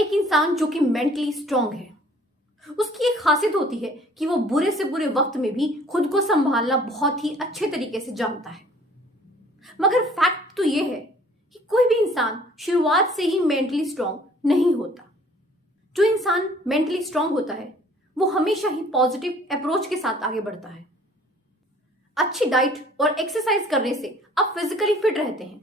एक इंसान जो कि मेंटली स्ट्रांग है, उसकी एक खासियत होती है कि वो बुरे से बुरे वक्त में भी खुद को संभालना बहुत ही अच्छे तरीके से जानता है। मगर फैक्ट तो ये है कि कोई भी इंसान शुरुआत से ही मेंटली स्ट्रांग नहीं होता। जो इंसान मेंटली स्ट्रांग होता है वो हमेशा ही पॉजिटिव अप्रोच के साथ आगे बढ़ता है। अच्छी डाइट और एक्सरसाइज करने से आप फिजिकली फिट रहते हैं,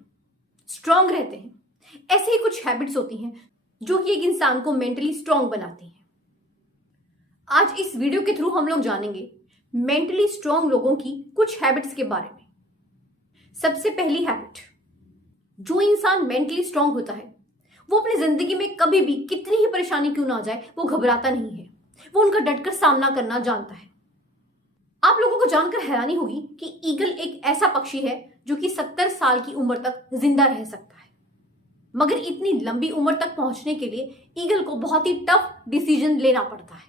स्ट्रांग रहते हैं। ऐसे ही कुछ हैबिट्स होती हैं जो कि एक इंसान को मेंटली स्ट्रांग बनाती हैं। आज इस वीडियो के थ्रू हम लोग जानेंगे मेंटली स्ट्रांग लोगों की कुछ हैबिट्स के बारे में। सबसे पहली हैबिट, जो इंसान मेंटली स्ट्रांग होता है वो अपनी जिंदगी में कभी भी कितनी ही परेशानी क्यों ना आ जाए वो घबराता नहीं है, वो उनका डटकर सामना करना जानता है। आप लोगों को जानकर हैरानी होगी कि ईगल एक ऐसा पक्षी है जो कि 70 साल की उम्र तक जिंदा रह सकता है। मगर इतनी लंबी उम्र तक पहुंचने के लिए ईगल को बहुत ही टफ डिसीजन लेना पड़ता है,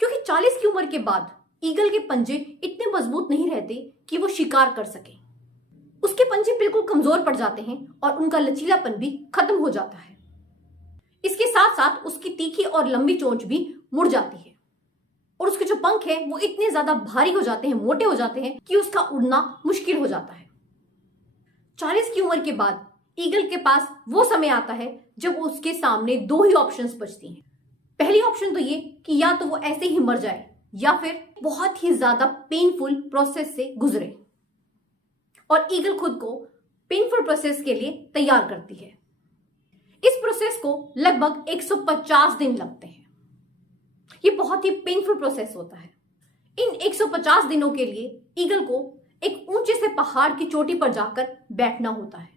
क्योंकि 40 की उम्र के बाद ईगल के पंजे इतने मजबूत नहीं रहते कि वो शिकार कर सके। उसके पंजे बिल्कुल कमजोर पड़ जाते हैं और उनका लचीलापन भी खत्म हो जाता है। इसके साथ साथ उसकी तीखी और लंबी चोंच भी मुड़ जाती है और उसके जो पंख है वो इतने ज्यादा भारी हो जाते हैं, मोटे हो जाते हैं कि उसका उड़ना मुश्किल हो जाता है। 40 की उम्र के बाद ईगल के पास वो समय आता है जब उसके सामने दो ही ऑप्शंस बचती हैं। पहली ऑप्शन तो ये कि या तो वो ऐसे ही मर जाए या फिर बहुत ही ज्यादा पेनफुल प्रोसेस से गुजरे, और ईगल खुद को पेनफुल प्रोसेस के लिए तैयार करती है। इस प्रोसेस को लगभग 150 दिन लगते हैं। ये बहुत ही पेनफुल प्रोसेस होता है। इन 150 दिनों के लिए ईगल को एक ऊंचे से पहाड़ की चोटी पर जाकर बैठना होता है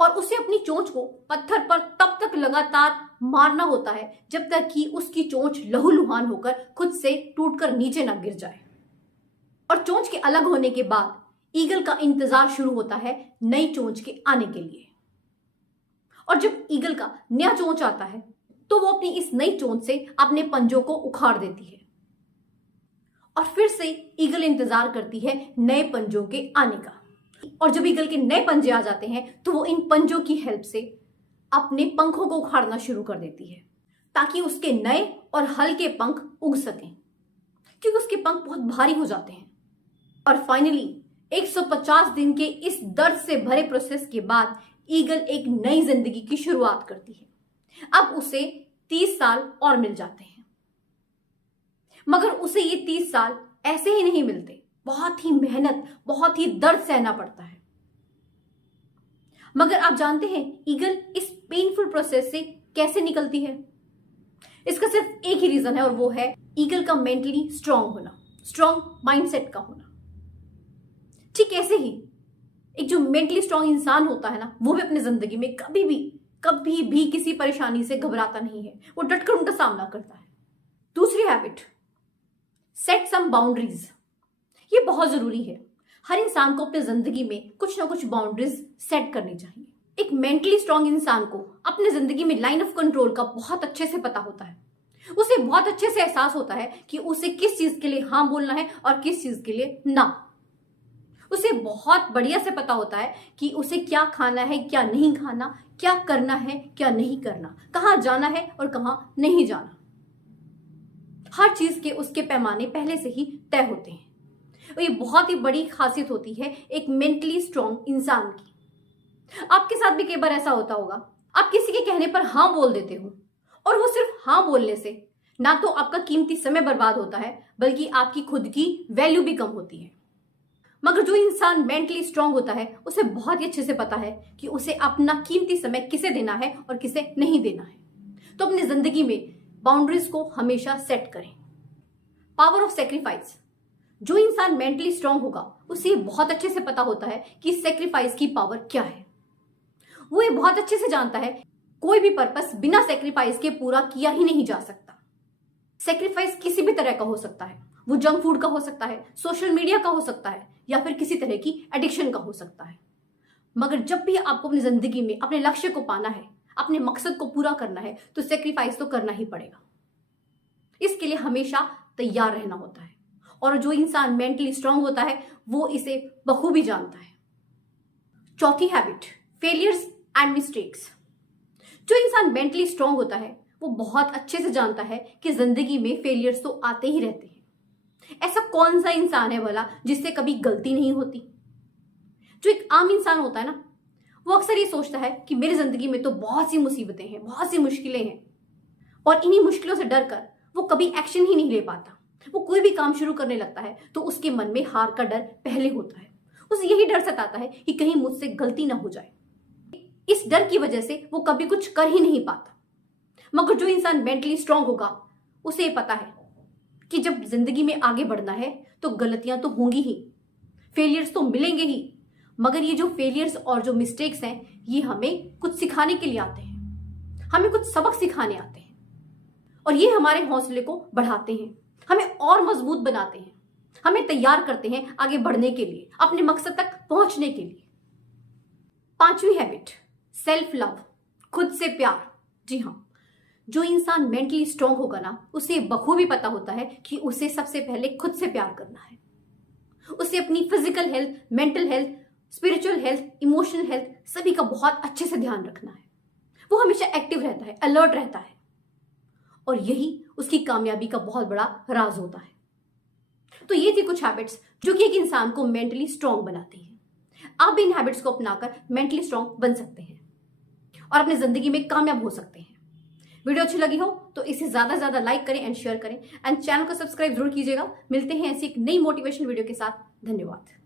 और उसे अपनी चोंच को पत्थर पर तब तक लगातार मारना होता है जब तक कि उसकी चोंच लहूलुहान होकर खुद से टूटकर नीचे ना गिर जाए। और चोंच के अलग होने के बाद ईगल का इंतजार शुरू होता है नई चोंच के आने के लिए। और जब ईगल का नया चोंच आता है तो वो अपनी इस नई चोंच से अपने पंजों को उखाड़ देती है और फिर से ईगल इंतजार करती है नए पंजों के आने का। और जब ईगल के नए पंजे आ जाते हैं तो वो इन पंजों की हेल्प से अपने पंखों को उखाड़ना शुरू कर देती है ताकि उसके नए और हल्के पंख उग सकें, क्योंकि उसके पंख बहुत भारी हो जाते हैं। और फाइनली 150 दिन के इस दर्द से भरे प्रोसेस के बाद ईगल एक नई जिंदगी की शुरुआत करती है। अब उसे 30 साल और मिल जाते हैं, मगर उसे ये 30 साल ऐसे ही नहीं मिलते। बहुत ही मेहनत, बहुत ही दर्द सहना पड़ता है। मगर आप जानते हैं ईगल इस पेनफुल प्रोसेस से कैसे निकलती है? इसका सिर्फ एक ही रीजन है और वो है ईगल का मेंटली स्ट्रांग होना, स्ट्रांग माइंडसेट का होना। ठीक ऐसे ही एक जो मेंटली स्ट्रांग इंसान होता है ना, वो भी अपनी जिंदगी में कभी भी किसी परेशानी से घबराता नहीं है, वो डटकर उनका सामना करता है। दूसरी हैबिट, सेट सम बाउंड्रीज। ये बहुत जरूरी है। हर इंसान को अपनी जिंदगी में कुछ ना कुछ बाउंड्रीज सेट करनी चाहिए। एक मेंटली स्ट्रांग इंसान को अपनी जिंदगी में लाइन ऑफ कंट्रोल का बहुत अच्छे से पता होता है। उसे बहुत अच्छे से एहसास होता है कि उसे किस चीज के लिए हाँ बोलना है और किस चीज के लिए ना। उसे बहुत बढ़िया से पता होता है कि उसे क्या खाना है, क्या नहीं खाना, क्या करना है, क्या नहीं करना, कहाँ जाना है और कहाँ नहीं जाना। हर चीज के उसके पैमाने पहले से ही तय होते हैं और ये बहुत ही बड़ी खासियत होती है एक मेंटली स्ट्रांग इंसान की। आपके साथ भी कई बार ऐसा होता होगा, आप किसी के कहने पर हाँ बोल देते हो और वो सिर्फ हाँ बोलने से ना तो आपका कीमती समय बर्बाद होता है बल्कि आपकी खुद की वैल्यू भी कम होती है। मगर जो इंसान मेंटली स्ट्रांग होता है उसे बहुत ही अच्छे से पता है कि उसे अपना कीमती समय किसे देना है और किसे नहीं देना है। तो अपनी जिंदगी में बाउंड्रीज को हमेशा सेट करें। Power of sacrifice. जो इंसान मेंटली स्ट्रांग होगा उसे बहुत अच्छे से पता होता है कि सेक्रीफाइस की पावर क्या है। वो ये बहुत अच्छे से जानता है कोई भी पर्पस बिना सेक्रीफाइस के पूरा किया ही नहीं जा सकता। सेक्रीफाइस किसी भी तरह का हो सकता है, वो जंक फूड का हो सकता है, सोशल मीडिया का हो सकता है या फिर किसी तरह की एडिक्शन का हो सकता है। मगर जब भी आपको अपनी जिंदगी में अपने लक्ष्य को पाना है, अपने मकसद को पूरा करना है तो सेक्रीफाइस तो करना ही पड़ेगा। इसके लिए हमेशा तैयार रहना होता है और जो इंसान मेंटली स्ट्रांग होता है वो इसे बखूबी जानता है। चौथी हैबिट, फेलियर्स एंड मिस्टेक्स। जो इंसान मेंटली स्ट्रांग होता है वो बहुत अच्छे से जानता है कि जिंदगी में फेलियर्स तो आते ही रहते हैं। ऐसा कौन सा इंसान है भला जिससे कभी गलती नहीं होती? जो एक आम इंसान होता है ना, वो अक्सर ये सोचता है कि मेरी जिंदगी में तो बहुत सी मुसीबतें हैं, बहुत सी मुश्किलें हैं, और इन्हीं मुश्किलों से डर कर वो कभी एक्शन ही नहीं ले पाता। वो कोई भी काम शुरू करने लगता है तो उसके मन में हार का डर पहले होता है। उसे यही डर सताता है कि कहीं मुझसे गलती ना हो जाए। इस डर की वजह से वो कभी कुछ कर ही नहीं पाता। मगर जो इंसान मेंटली स्ट्रांग होगा उसे ये पता है कि जब जिंदगी में आगे बढ़ना है तो गलतियां तो होंगी ही, फेलियर्स तो मिलेंगे ही, मगर ये जो फेलियर्स और जो मिस्टेक्स हैं ये हमें कुछ सिखाने के लिए आते हैं, हमें कुछ सबक सिखाने आते हैं, और ये हमारे हौसले को बढ़ाते हैं, हमें और मजबूत बनाते हैं, हमें तैयार करते हैं आगे बढ़ने के लिए, अपने मकसद तक पहुंचने के लिए। 5वीं हैबिट, सेल्फ लव, खुद से प्यार। जी हाँ, जो इंसान मेंटली स्ट्रांग होगा ना, उसे बखूबी पता होता है कि उसे सबसे पहले खुद से प्यार करना है। उसे अपनी physical health, mental health, spiritual health, emotional health सभी का बहुत अच्छे से ध्यान रखना है। वो हमेशा एक्टिव रहता है, अलर्ट रहता है, और यही उसकी कामयाबी का बहुत बड़ा राज होता है। तो ये थी कुछ हैबिट्स जो कि एक इंसान को मेंटली स्ट्रांग बनाती है। आप भी इन हैबिट्स को अपनाकर मेंटली स्ट्रांग बन सकते हैं और अपनी जिंदगी में कामयाब हो सकते हैं। वीडियो अच्छी लगी हो तो इसे ज्यादा से ज्यादा लाइक करें एंड शेयर करें, एंड चैनल को सब्सक्राइब जरूर कीजिएगा। मिलते हैं ऐसी एक नई मोटिवेशनल वीडियो के साथ। धन्यवाद।